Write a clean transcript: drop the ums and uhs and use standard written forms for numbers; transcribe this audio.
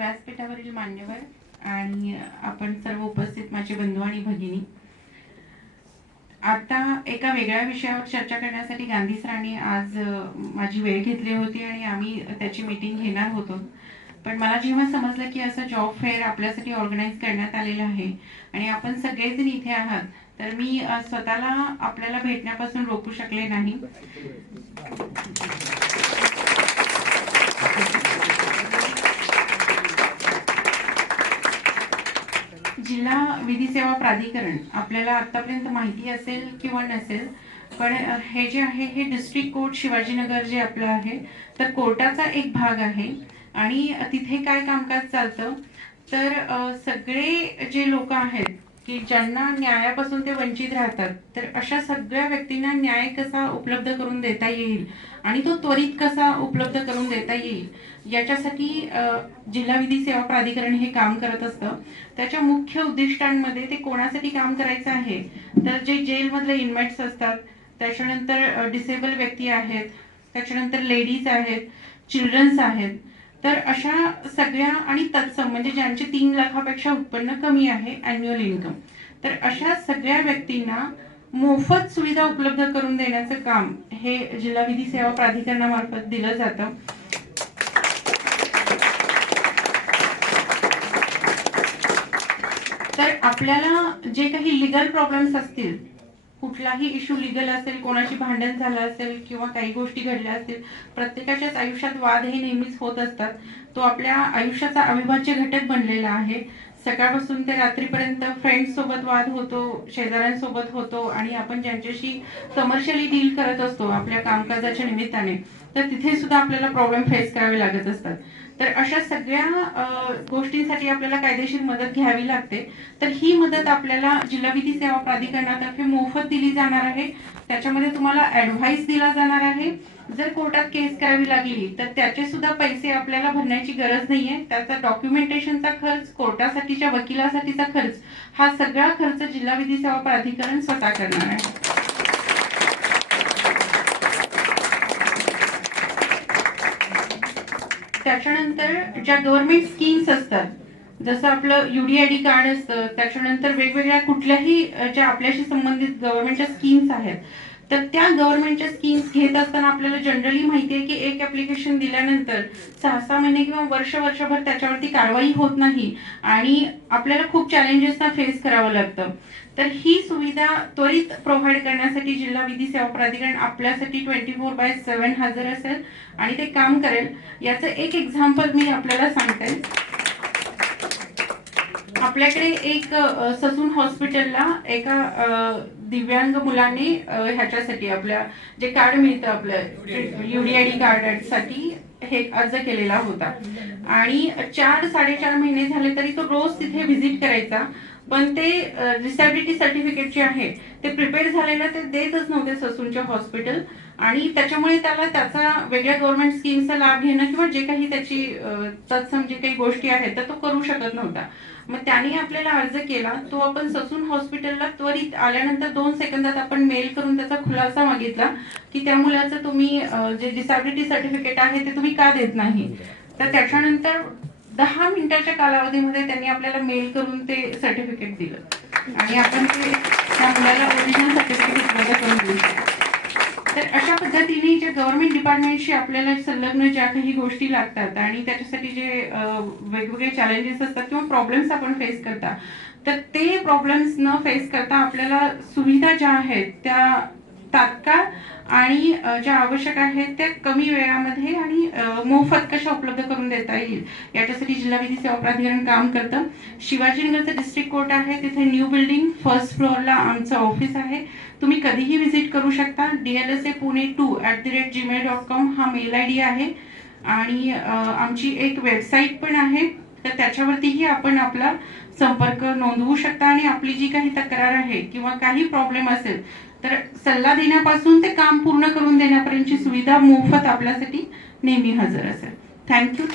व्यासपीठावरील मान्यवर आणि आपण सर्व उपस्थित माझे बंधू आणि भगिनी, आता एका वेगळ्या विषयावर चर्चा करण्यासाठी गांधी सरांनी आज माझी वेळ घेतली होती आणि आम्ही त्याची मीटिंग घेणार होतो. पण मला जेव्हा समजलं की असं जॉब फेअर आपल्यासाठी ऑर्गनाईज करण्यात आलेलं आहे आणि आपण सगळेजण इथे आहात, तर मी स्वतःला आपल्याला भेटण्यापासून रोखू शकले नाही. जिल्हा विधी सेवा प्राधिकरण आपल्याला आतापर्यंत माहिती असेल किंवा नसेल, पण हे जे आहे हे डिस्ट्रिक्ट कोर्ट शिवाजीनगर जे आपलं आहे, तर कोर्टाचा एक भाग आहे. आणि तिथे काय कामकाज चालतं, तर सगळे जे लोक आहेत की ज्यांना न्यायापासून ते वंचित राहतात, तर अशा सगळ्या व्यक्तींना न्याय कसा उपलब्ध करून देता येईल आणि तो त्वरित कसा उपलब्ध करून देता येईल याच्यासाठी जिल्हा विधी सेवा प्राधिकरण हे काम करत असतं. त्याच्या मुख्य उद्दिष्टांमध्ये ते कोणासाठी काम करायचं आहे, तर जे जेलमधले इनमेट्स असतात, त्याच्यानंतर डिसेबल व्यक्ती आहेत, त्याच्यानंतर लेडीज आहेत, चिल्ड्रन्स आहेत, तर अशा सगळ्या आणि तत्सम म्हणजे ज्यांचे 3 लाखापेक्षा उत्पन्न कमी आहे अॅन्युअल इन्कम, तर अशा सगळ्या व्यक्तींना मोफत सुविधा उपलब्ध करून देण्याचं काम हे जिल्हा विधी सेवा प्राधिकरणामार्फत दिलं जातं. तर आपल्याला जे काही लीगल प्रॉब्लेम्स असतील, कुठलाही इश्यू लीगल असेल, कोणाशी भांडण झालं असेल किंवा काही गोष्टी घडल्या असतील, प्रत्येकाच्याच आयुष्यात वाद हे नेहमीच होत असतात. तो आपल्या आयुष्याचा अविभाज्य घटक बनलेला आहे. सकाळपासून ते रात्रीपर्यंत फ्रेंड्स सोबत वाद होतो, शेजाऱ्यांसोबत होतो आणि आपण ज्यांच्याशी कमर्शियली डील करत असतो आपल्या कामकाजाच्या निमित्ताने, तर तिथे सुद्धा आपल्याला प्रॉब्लेम फेस करावे लागत असतात. तर अशा सगळ्या गोष्टींसाठी आपल्याला कायदेशीर मदत घ्यावी लागते. तर ही मदत आपल्याला जिल्हा विधी सेवा प्राधिकरणातर्फे मोफत दिली जाणार आहे. त्याच्यामध्ये तुम्हाला ऍडव्हाइस दिला जाणार आहे. जर कोर्टात केस करावी लागली तर त्याचे सुद्धा पैसे आपल्याला भरण्याची गरज नाहीये. त्याचा डॉक्युमेंटेशनचा खर्च, कोर्टासाठीच्या वकिलासाठीचा खर्च, हा सगळा खर्च जिल्हा विधी सेवा प्राधिकरण स्वतः करणार आहे. त्याच्यानंतर ज्या गव्हर्नमेंट स्कीम्स असतात, जसं आपलं UDID कार्ड असतं, त्याच्यानंतर वेगवेगळ्या कुठल्याही ज्या आपल्याशी संबंधित गव्हर्नमेंटच्या स्कीम्स आहेत, तर त्या गव्हर्नमेंटच्या स्कीम्स घेत असताना आपल्याला जनरली माहिती आहे की एक ऍप्लिकेशन दिल्यानंतर 6 महिने किंवा वर्षभर त्याच्यावरती कारवाई होत नाही आणि आपल्याला खूप चॅलेंजेसना फेस करावं लागतं. तर ही सुविधा त्वरित प्रोव्हाइड करण्यासाठी जिल्हा विधी सेवा प्राधिकरण आपल्यासाठी 24/7 हजर असेल आणि ते काम करेल. याचं एक एक्झाम्पल मी आपल्याला सांगते. आपल्याकडे एक ससून हॉस्पिटलला एका दिव्यांग मुलाने ह्याच्यासाठी आपल्या जे कार्ड मिळतं आपलं UDID कार्डसाठी हे अर्ज केलेला होता आणि 4-4.5 महिने झाले तरी तो रोज तिथे व्हिजिट करायचा, पण ते डिसॅबिलिटी सर्टिफिकेट जे आहे ते प्रिपेअर झालेलं ते देतच नव्हते ससूनच्या हॉस्पिटल आणि त्याच्यामुळे त्याला त्याचा वेगळ्या गव्हर्नमेंट स्कीमचा लाभ घेणं किंवा जे काही त्याची तत्सम जे काही गोष्टी आहेत तर तो करू शकत नव्हता. मग त्याने आपल्याला अर्ज केला, तो आपण ससून हॉस्पिटलला त्वरित आल्यानंतर 2 सेकंदात आपण मेल करून त्याचा खुलासा मागितला की त्या मुलाचं तुम्ही जे डिसॅबिलिटी सर्टिफिकेट आहे ते तुम्ही का देत नाही. तर त्याच्यानंतर 10 मिनिटाच्या कालावधीमध्ये त्यांनी आपल्याला मेल करून ते सर्टिफिकेट दिलं आणि आपण ते त्या मुलाला ओरिजिनल सर्टिफिकेट उपलब्ध करून दिलं. तर अशा पद्धतीने जे गव्हर्नमेंट डिपार्टमेंटशी आपल्याला संलग्न ज्या काही गोष्टी लागतात आणि त्याच्यासाठी जे वेगवेगळे चॅलेंजेस असतात किंवा प्रॉब्लेम्स आपण फेस करता, तर ते प्रॉब्लेम्स न फेस करता आपल्याला सुविधा ज्या आहेत त्या तात्काळ आणि ज्या आवश्यक आहेत त्या कमी वेळामध्ये आणि मोफत कशा उपलब्ध करून देता येईल याच्यासाठी जिल्हा विधी सेवा प्राधिकरण काम करतं. शिवाजीनगरचं डिस्ट्रिक्ट कोर्ट आहे, तिथे न्यू बिल्डिंग 1st फ्लोअरला आमचं ऑफिस आहे. तुम्ही कधीही व्हिजिट करू शकता. dlsapune2@gmail.com हा मेल ID आहे आणि आमची एक वेबसाईट पण आहे, तर त्याच्यावरतीही आपण आपला संपर्क नोंदवू शकता आणि आपली जी काही तक्रार आहे किंवा काही प्रॉब्लेम असेल तर सल्ला देण्यापासून ते काम पूर्ण करून देण्यापर्यंतची सुविधा मोफत आपल्यासाठी नेहमी हजर असेल. थँक्यू.